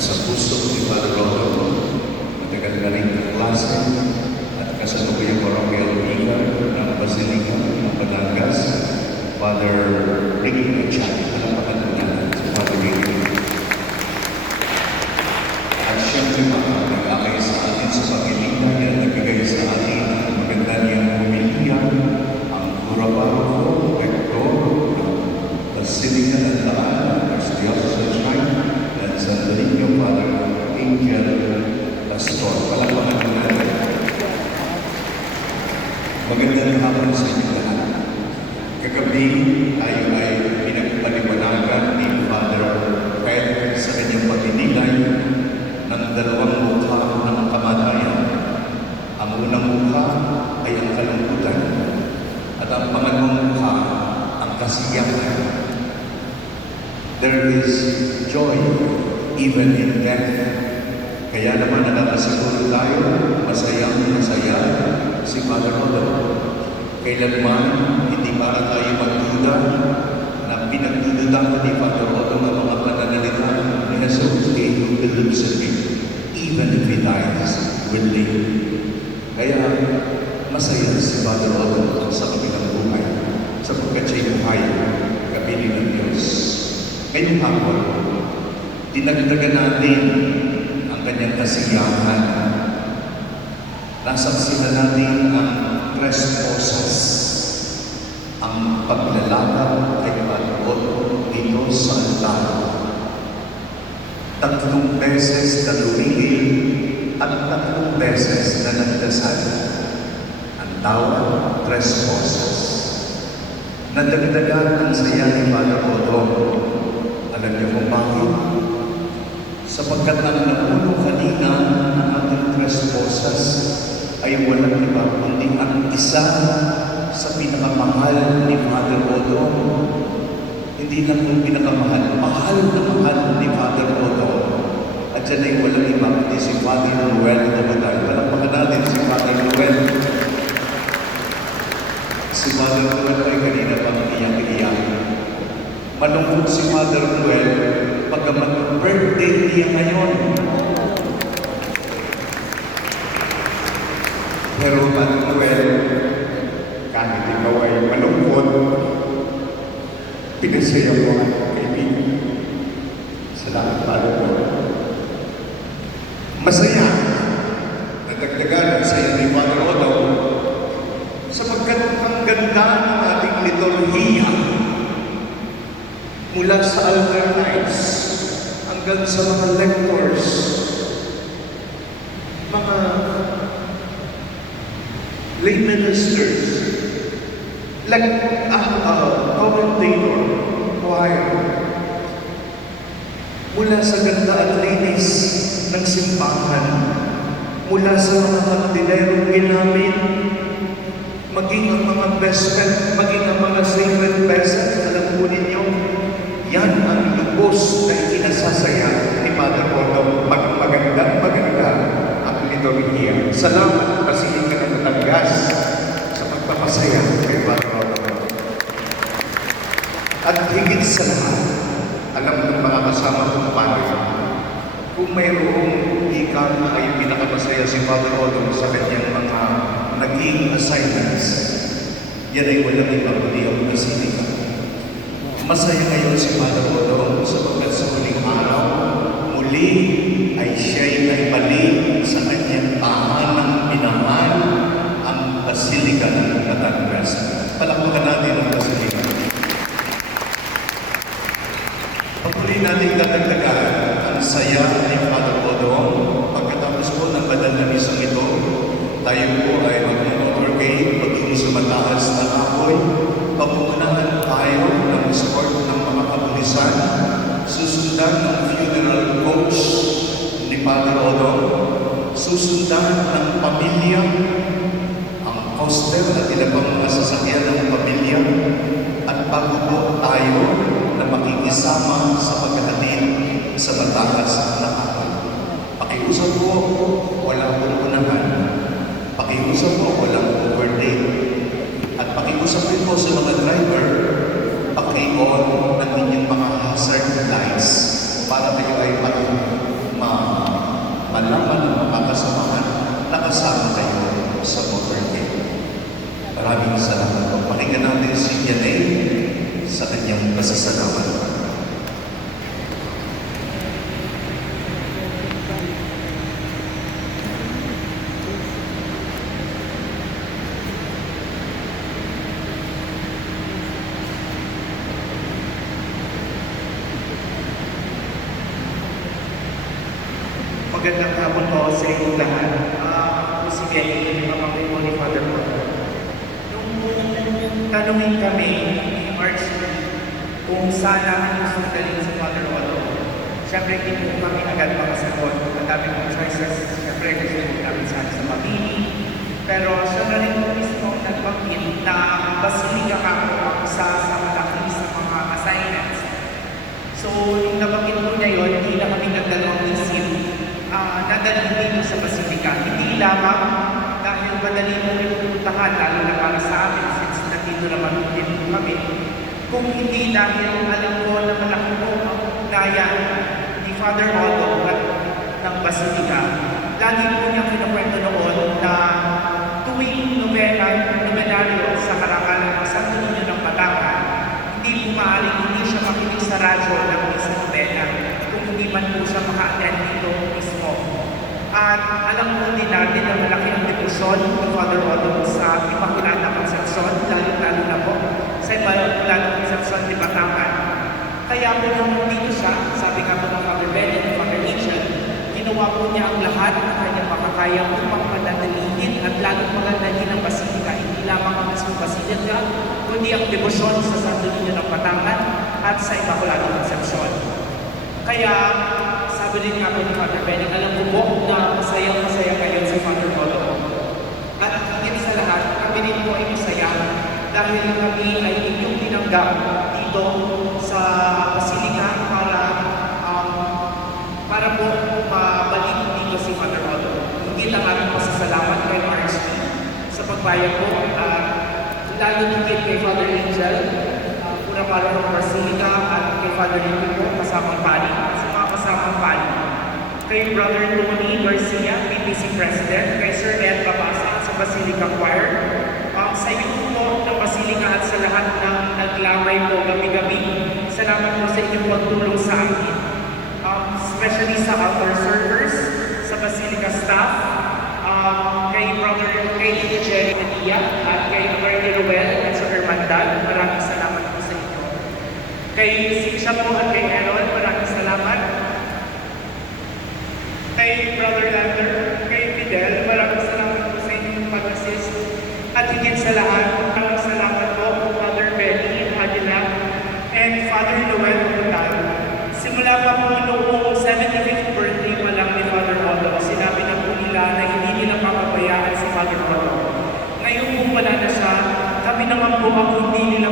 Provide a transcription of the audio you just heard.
sa puso ni Father Rodo, matagal na rin kaklase at kasalukuyang parochial leader ng Basilica ng Batangas, Father Ricky Achani. Palakpakan po natin si Father Ricky. At siyempre nag-akay sa atin sa Pangilinan na nagbigay sa atin ang maganda niyang humiliya, ang Kuraparo, Rector, Basilica ng Laan, Archdiocese of China, dan Santo Niño, Father Angel Pastor. Palakpakan po natin. Magandang hapon sa inyo lahat. Kagabi tayo ay pinagpaliwanagan ni Father Fred sa kanyang pagdidilay ng dalawang mukha ng kamatayan. Ang unang mukha ay ang kalungkutan at ang pangalawang mukha ang kasiyahan. There is joy even in death. Kaya naman nakakasiguro tayo, masayang masaya si Father Rodo. Kailanman hindi para tayo magduda na pinagdududahan ni Father Rodo ng mga pananalita ni Jesus, he who believes in him, even if he dies, will live. Kaya masaya si Father Rodo sa kabilang buhay, sapagkat siya'y buhay, kapili ng Diyos. Ngayong hapon, dinagdagan natin ang kanyang kasiyahan. Nasaksihan natin ang tres cosas, ang paglalakad kay Panginoon dito sa altar. 3 beses na lumigil at 3 beses na nagdasal. Ang tawag, tres cosas. Nadagdagan ang saya ni Father Rodo. Alam niyo kung bakit? Sapagkat ang napuno kanina ng ating tres cosas ay walang iba kundi ang isa sa pinakamahal ni Father Rodo. Hindi lang yung pinakamahal, mahal na mahal ni Father Rodo. At yan ay walang iba kundi si Father Noel Obatay. Palakpakan natin si Father Noel. Si Father Noel ay kanina pang iyak-iyak. Malungkot si Father Noel pagkamat birthday niya ngayon. Pero Father Noel, kahit ikaw ay malungkot, pinasaya mo ang kaibigan. Salamat, Father Noel. Masaya, nadagdagan ang saya ni Father Rodo, sapagkat ang ganda ng ating liturhiya mula sa altar nights hanggang sa mga lectors, mga lay ministers, commentator, choir, mula sa ganda at linis ng simbahan, mula sa mga kandilerong ginamit, maging ang mga vestment, maging ang mga sacred vessels. Alam po ninyo, yan ang lubos na ikinasasaya ni Father Rodo. Magandang ang liturhiya. Salamat, Basilica ng Batangas, sa pagpapasaya kay Father Rodo. At higit sa lahat, alam ng mga kasama kong padre, kung mayroong ika na ay pinakamasaya si Father Rodo sa kanyang mga naging assignments, yan ay walang iba kundi ang Basilica. Masaya ngayon si Father Rodo sapagkat sa huling araw, muli ay siya'y naibalik sa kanyang tahanang minamahal, ang Basilica ng Batangas. Palakpakan natin ang Basilica. Pagpuli natin dadagdagan ang saya ni Father Rodo. Pagkatapos po ng banal na misang ito, tayo po ay mag-motorcade patungo sa mataas na apoy. Papupunahan tayo ng escort ng mga kapulisan. Susundan ng funeral coach ni Father Rodo. Susundan ng pamilya, ang hostel at ilang pang mga sasakyan ng pamilya. At bago po tayo na makikisama sa pagkatid sa mataas na apoy. Pakiusap po, walang unahan. Pakiusap po, walang overtake. At pakiusap rin po sa mga driver, paki-on ng inyong mga hazard lights para kayo ay Magandang hapon po sa inyong lahat. Ako si Benny, pamangkin mo ni Father Moto. Nung tanungin kami ni Arch kung saan namin gusto dalhin si Father Moto, siyempre hindi po kami agad makasagot. Ang dami kong choices, siyempre gusto po namin sana sa Mabini. Pero siya na rin po mismo nagpapit na Basilica ako ang isa sa malaki sa mga assignments. So, yung nabanggit po niya yun, hindi na kami nagdalawang isip nadalhin dito sa Basilica. Hindi lamang dahil madali mo ipupuntahan, lalo na para sa amin, since nandito naman din po kami. Kung hindi dahil alam ko na malaki po ang gaya ni Father Otto at ng Basilica. Lagi po niya kinukwento noon na tuwing nobenaryo sa karangalan ng Santo Niño ng Batangan, hindi po maaaring hindi siya makinig sa radyo ng isang nobena kung hindi man po siya maka-attend dito mismo. At alam po din natin na malaki ang debosyon ni Father Otto sa Immaculata Concepcion, lalo na po sa Immaculata Concepcion de Batangan. Kaya po nung dito siya, sabi nga po ng Father Bennett at Father Angel, ginawa po niya ang lahat ng kanyang makakaya upang madadalihin at lalong magandalhin ang Basilica. Hindi lamang ang mismong Basilica, kundi ang debosyon sa Santo Niño ng Batangan at sa Immaculata Concepcion. Kaya, sabi rin nga po ni Father Bennett, alam ko po na masayang-masaya kayo sa Father Otto. At higit sa lahat, kami rin po ay masaya dahil kami ay inyong tinanggap dito sa Basilica para po mabalik dito si Father Otto. Hindi lang aming pasasalamat kay RC sa pagbayag po at lalo higit kay Father Angel, una para ng Basilica at kay Father Henry po, kasamang pali, sa mga kasamang pali. Kay Brother Tony Garcia, PPC President, kay Sir Ed Babasa sa Basilica Choir, sa iyo po ng Basilica at sa lahat ng naglamay po gabi-gabi. Salamat po sa inyong pagtulong sa akin. Especially sa altar servers, sa Basilica staff, kay Brother Jerry Nadia, at kay Brother Ruel at sa Hermandad, maraming salamat po sa inyo. Kay Siksha po at kay Aaron, maraming salamat. Kay Brother Lander, kay Fidel, maraming salamat po sa inyong pag-assist. At higit sa lahat, maraming salamat po Father Benny Adila and Father Noel Hotal. Simula pa po noong 75th birthday pa lang ni Father Otto, sinabi na po nila na hindi nila papabayaan si Father Otto. Ngayon po wala na siya, kami naman po ang hindi nila